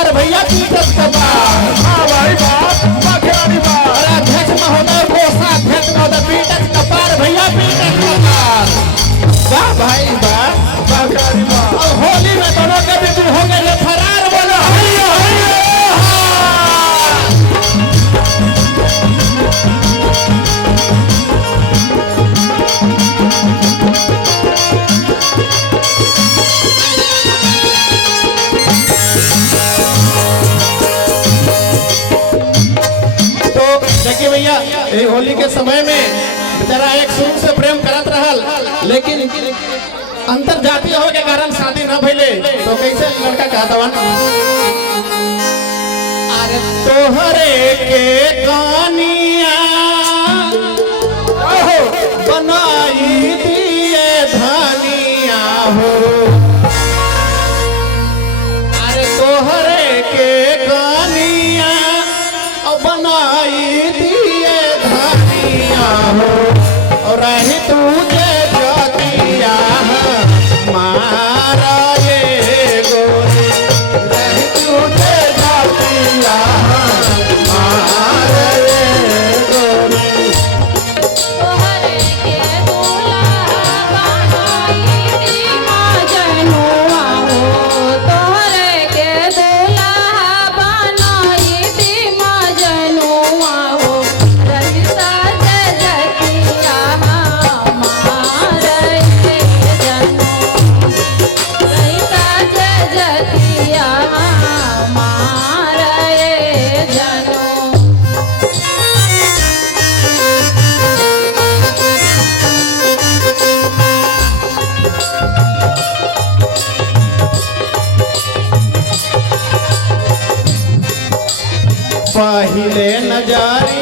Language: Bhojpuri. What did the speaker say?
कपार भैया पीटत कपार। हाँ भाई बात खिलाड़ी बात। अरे अध्यक्ष महोदय कोषाध्यक्ष महोदय पीटत कपार भैया पीटत कपार। वाह भाई वाह खिलाड़ी बात। और होली में दोनों के बीच हो गए फरार। बोलो हैया हैया। देखिए भैया ये होली के समय में बेचारा एक शुरू से प्रेम करत रहल, लेकिन अंतर जातीय हो के कारण शादी न भइले तो कैसे लड़का कहता वन अरे तोहरे के कानिया बनाई दिए धनिया हो। अरे तोहरे के कानिया बनाई दिए धनिया हो। और रही तुझे जातिया मारा ये गोरी। रही तुझे जातिया मारा ये गोरी। तोहरे के दुल्हा बनाई दी मजनुआ हो। तोहरे के दुल्हा बनाई दी मजनुआ हो। रहिता जतिया हमार ये जनू। रहिता जतिया हमार ये जनू। पहिले नजारी